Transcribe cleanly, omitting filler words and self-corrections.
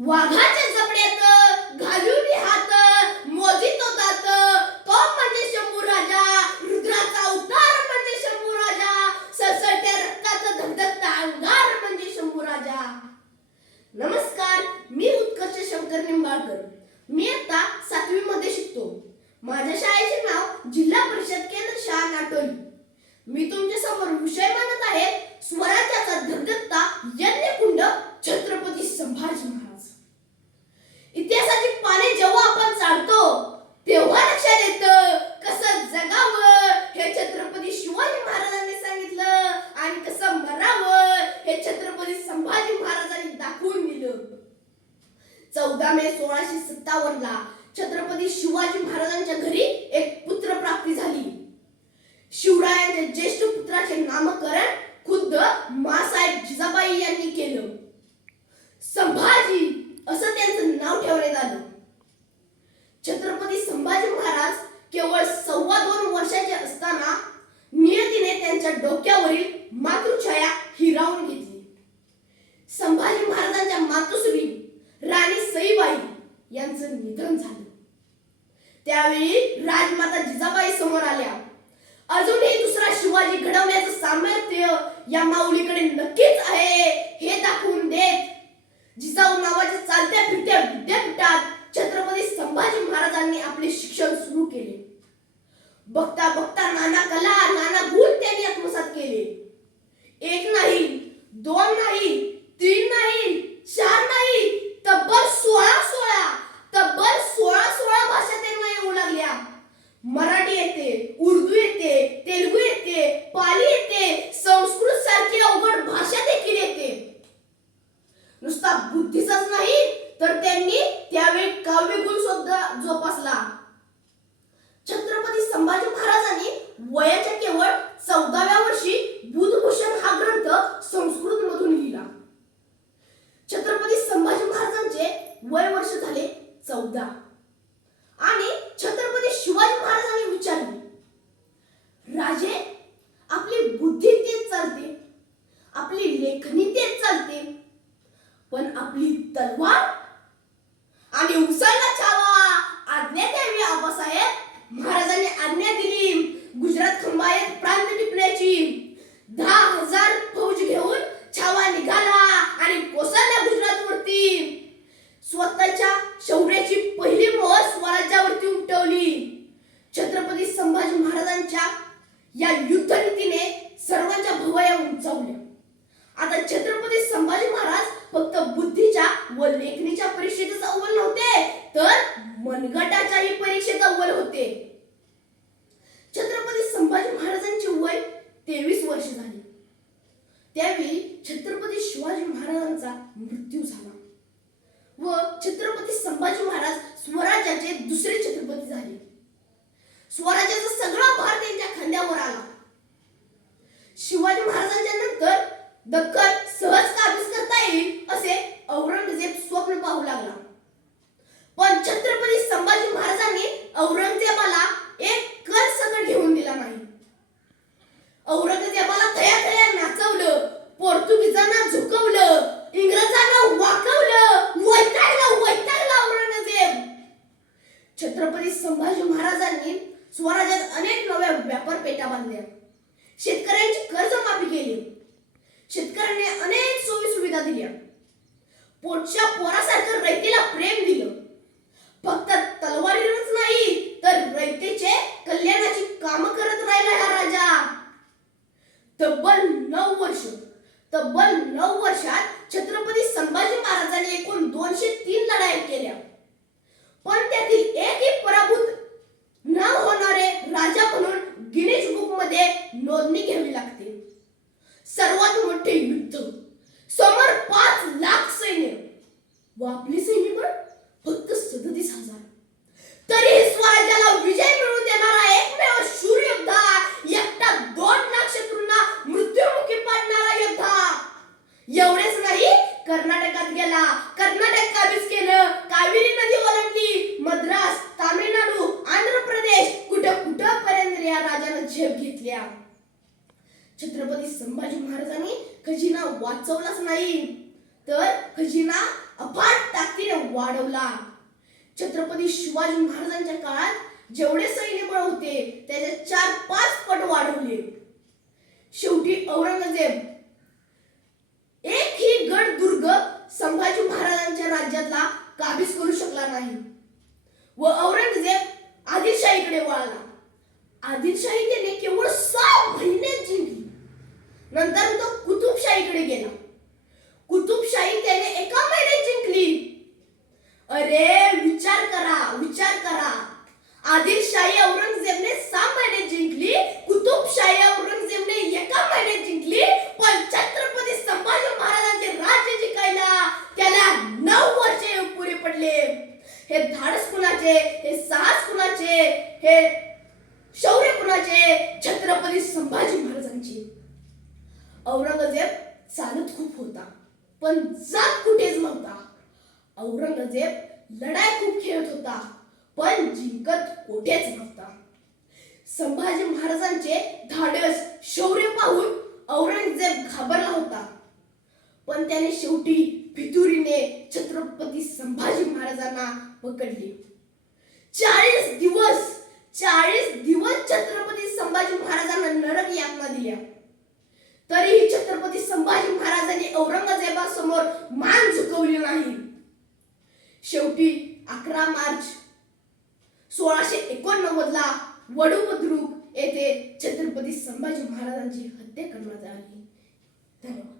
वाघाच्या जबड्यात घालून हात मोजितो दात, तो म्हणजे शंभू राजा. रुद्राचा अवतार म्हणजे शंभू राजा. सळसळत्या रक्ताचा धगधगता अंगार म्हणजे शंभू राजा. नमस्कार, मी उत्कर्ष शंकर निंबाळकर. मी आता 7वी मध्ये शिकतो. माझ्या शाळेचे नाव जिल्हा परिषद केंद्र शाळा नाटोली. मी तुमच्या समोर विषय मांडत आहे स्वराज्याचा धगधगता यज्ञकुंड छत्रपती संभाजी महाराज. इतिहासाची पाने जेव्हा आपण चालतो तेव्हा लक्षात येतं कसं जगावं हे छत्रपती शिवाजी महाराजांनी सांगितलं आणि कसं मरावं हे छत्रपती संभाजी महाराजांनी दाखवून दिलं. 14 मे 1657 ला छत्रपती शिवाजी महाराजांच्या घरी एक पुत्र प्राप्ती झाली. शिवरायांच्या ज्येष्ठ पुत्राचे नामकरण खुद्द मासाहेब जिजाबाई यांनी केलं. संभाजी असं त्यांचं नाव ठेवण्यात आलं. छत्रपती संभाजी महाराज केवळ 2.25 वर्षाचे असताना नियतीने त्यांच्या डोक्यावरील मातृछाया हिरावून घेतली. संभाजी महाराजांच्या मातोश्री राणी सईबाई यांचं निधन झालं. त्यावेळी राजमाता जिजाबाई समोर आल्या. अजूनही दुसरा शिवाजी घडवण्याचं सामर्थ्य या माऊलीकडे नक्कीच आहे हे दाखवून देत जिजाऊ नावाच्या चालत्या फिरत्या विद्यापीठात छत्रपती संभाजी महाराजांनी आपले शिक्षण सुरू केले. बघता बघता नाना कला नाना गुण त्यांनी आत्मसात केले. 1 नाही 2 नाही 3 नाही 4 नाही तब्बल 16 भाषा त्यांना येऊ लागल्या. मराठी येते, उर्दू येते, तेलुगू येते, पाली येते, संस्कृत सारखी अवघड भाषा देखील येते. नुसता बुद्धीचाच नाही तर त्यांनी त्यावेळी काव्यगुण सुद्धा जोपासला. छत्रपती संभाजी महाराजांनी वयाच्या केवळ 14व्या वर्षी बुधभूषण हा ग्रंथ संस्कृत मधून लिहिला. छत्रपती संभाजी महाराजांचे वय वर्ष झाले 14 आणि छत्रपती शिवाजी महाराजांनी विचारले, राजे, आपली बुद्धी तेच चालते, आपली लेखणी तेच चालते, पण आपली तलवार आणि उचलला छावा आज्ञा द्यावी. आबासाहेब महाराजांनी आज्ञा दिली. गुजरात खंबाळ्यात प्रांत टिपण्याची. 10,000 फौज घेऊन छावा निघाला आणि कोसळला गुजरातवरती. स्वतःच्या शौर्याची पहिली मोहर स्वराज्यावरती उमटवली. छत्रपती संभाजी महाराजांच्या या युद्धनीतीने सर्वांच्या भुवया उंचावल्या. आता छत्रपती संभाजी महाराज फक्त बुद्धीच्या व लेखणीच्या परीक्षेतच अव्वल नव्हते तर मनगटाच्याही परीक्षेत अव्वल होते. छत्रपती संभाजी महाराजांचे वय 23 वर्ष झाले. त्यावेळी छत्रपती शिवाजी महाराजांचा मृत्यू झाला व छत्रपती संभाजी महाराज स्वराज्याचे दुसरे छत्रपती झाले. स्वराज्याचा सगळा भार त्यांच्या खांद्यावर आला. शिवाजी महाराजांच्या नंतर दख्खन सहज काबीज करता येईल असे औरंगजेब स्वप्न पाहू लागला. पण छत्रपती संभाजी महाराजांनी औरंगजेबाला एक कल सकट घेऊन दिला नाही. औरंगजेबाला थया नाचवलं, पोर्तुगीजांना झुकवलं, इंग्रजांना वाकवलं, वैतागला औरंगजेब. छत्रपती संभाजी महाराजांनी स्वराज्यात अनेक नव्या व्यापारपेठा बांधल्या. शेतकऱ्यांची कर्जमाफी केली. शेतकऱ्यांनी अनेक सोयी सुविधा दिल्या. पोटच्या पोरासारखं रयतेला प्रेम दिलं. फक्त तलवारीवरच नाही तर रयतेचे कल्याणाची कामं करत राहिला हा राजा. तब्बल 9 वर्षात छत्रपती संभाजी महाराजांनी एकूण 203 लढाया केल्या. पण त्यातील एकही पराभूत न होणारे राजा म्हणून गिनीज बुक मध्ये नोंदणी घ्यावी लागते. सर्वात मोठे युद्ध, समोर 5 लाख सैन्य व आपले सैनिक फक्त 37,000. तरीही स्वराज्याला विजय मिळवून देणारा एकमेव शूर योद्धा, एकटा 2 लाख शत्रूंना मृत्युमुखी पाडणारा योद्धा. एवढेच नाही, कर्नाटकात गेला, कर्नाटक काबीज केलं, कावेरी नदी ओलांडली, मद्रास, तामिळनाडू, आंध्र प्रदेश कुठं पर्यंत या राजानं झेप घेतल्या. छत्रपती संभाजी महाराजांनी खजिना वाचवलाच नाही तर खजिना अफाट ताकदीने वाढवला. छत्रपती शिवाजी महाराजांच्या काळात जेवढे सैन्यबळ होते त्याचे 4-5 पट वाढवले. शेवटी औरंगजेब एकही गड दुर्ग संभाजी महाराजांच्या राज्यातला काबीज करू शकला नाही व औरंगजेब आदिलशाहीकडे वळाला. आदिलशाही त्याने केवळ 6 महिने जिंकली. नंतर तो कुतुबशाहीकडे गेला. कुतुबशाही त्याने 1 महिन्यात जिंकली. अरे विचार करा. आदिलशाही औरंगजेबने 6 महिने जिंकली, कुतुबशाही औरंगजेबने 1 महिन्यात जिंकली, पण छत्रपती संभाजी महाराजांचे राज्य जिंकायला त्याला 9 वर्षे पुरे पडले. हे धाडस कुणाचे, हे साहस कुणाचे, हे शौर्य कुणाचे? छत्रपती संभाजी महाराजांचे. औरंगजेब चालत खूप होता पण जात कुठेच नव्हता. औरंगजेब लढाई खूप खेळत होता पण जिंकत कोठेच नव्हता. संभाजी महाराजांचे धाडस शौर्य पाहून औरंगजेब घाबरला होता पण त्याने शेवटी फितुरीने छत्रपती संभाजी महाराजांना पकडले. 40 दिवस छत्रपती संभाजी महाराजांना नरक यातना दिल्या तरीही छत्रपती संभाजी महाराजांनी औरंगजेबासमोर मान झुकवली नाही. शेवटी 11 मार्च 1689 ला वडू बुद्रुक येथे छत्रपती संभाजी महाराजांची हत्या करण्यात आली. धन्यवाद.